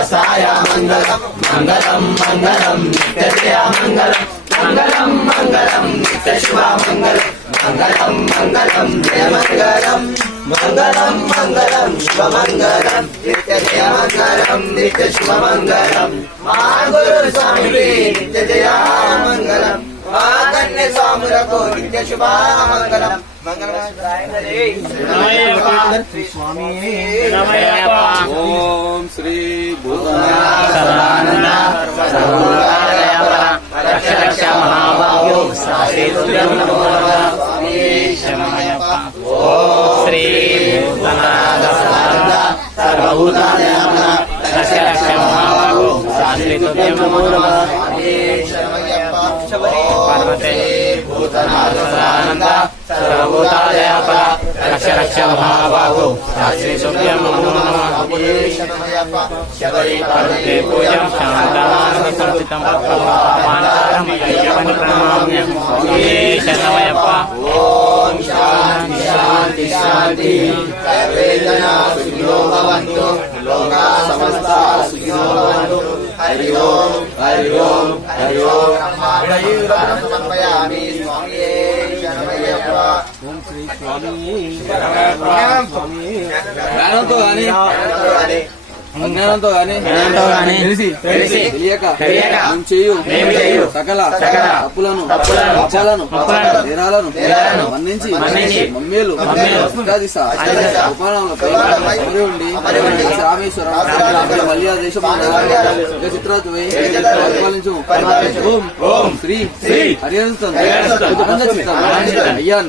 శ్రీనివాసాయ మంగళం మంగళం మంగళం నిత్యజయ మంగళం మంగళం మంగళం నిత్యశివ మంగళం మంగళం మంగళం జయ మంగళం మంగళం మంగళం శివ మంగళం నిత్యజయ మంగళం నిత్యశివ మంగళం మా గురు స్వామికి నిత్యజయ మంగళం మా కన్య స్వాములకు నిత్య శుభ మంగళం ఓం శ్రీ భూతానంద రక్ష మహాభాగ్యో ఓం శ్రీ భూతనాథ సర్వభూతానంద రక్ష మహాభాగ్యో నమో నమః పార్వతే భూతనాథ సర్వభూతాదయ రక్ష మహాభాగో శాస్త్రీ శుభ్యం నమో నమః పార్వతే పూజం శాంతానంద సంస్థితం పాంచారం అయ్యప్పని ప్రణామ్యం శరణమయ్యప్ప ఓం శాంతి శాంతి శాంతి సర్వే జనా సుఖినో భవంతు లోకా సమస్తా సుఖినో భవంతు హరి ఓం హరి ఓం హరి ఓం సమర్పయామి స్వామియే శరణమయ్యప్ప ఓం శ్రీ స్వామి జ్ఞానంతో గాని అజ్ఞానంతో గాని తెలిసి తెలియక మేము చేయు సకల తప్పులను నేరాలను మన్నించి మమ్మేలు ఉండి రామేశ్వరం మల్లియా దేశం చిత్రాత్మై పరిపాలించు ఓం శ్రీ అయ్యాన్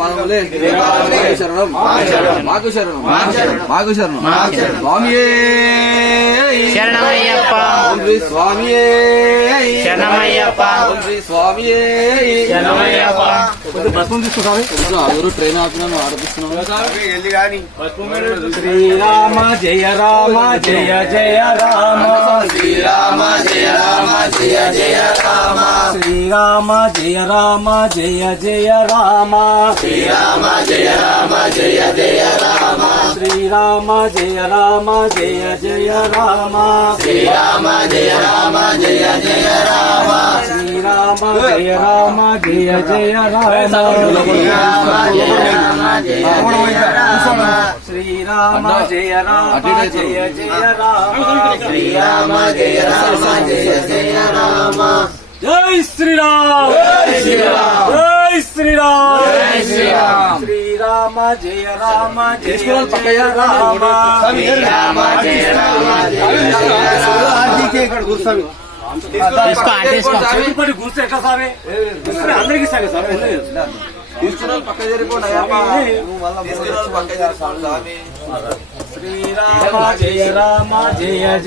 పాదములే శరణం మాకు శరణం మాకు శరణం స్వామియే శరణమయ్యప్ప స్వామియే శరణమయ్యప్ప స్వామియే శరణమయ్యప్ప ఎవరు ట్రైన్ ఆపినాను ఆడిపిస్తున్నాను శ్రీరామ జయ రామ జయ జయ రామ శ్రీరామ జయ రామ జయ జయ రామ శ్రీరామ జయ రామ జయ జయ రామ శ్రీరామ జయ రామ జయ జయ రామ శ్రీరామ జయ రామ జయ జయ రామ శ్రీరామ జయ రామ జయ జయ రామ శ్రీరామ జయ రామ జయ జయ రామ శ్రీరామ జయ రామ జయ జయ రామ శ్రీరామ జయ రామ జయ జయ రామ జై శ్రీరామ్ జై శ్రీరామ్ జై శ్రీరామ్ జై శ్రీరామ్ శ్రీరామ జయ రామ జయ శ్రీరామ జయ రామ శ్రీరామ జయ రామ చెప్పుపడి కూర్చో ఎట్లా సామే అందరికి సాగే సార్ తీసుకున్నాను పక్క జరిపోండి శ్రీరామ జయ రామ జయ జయ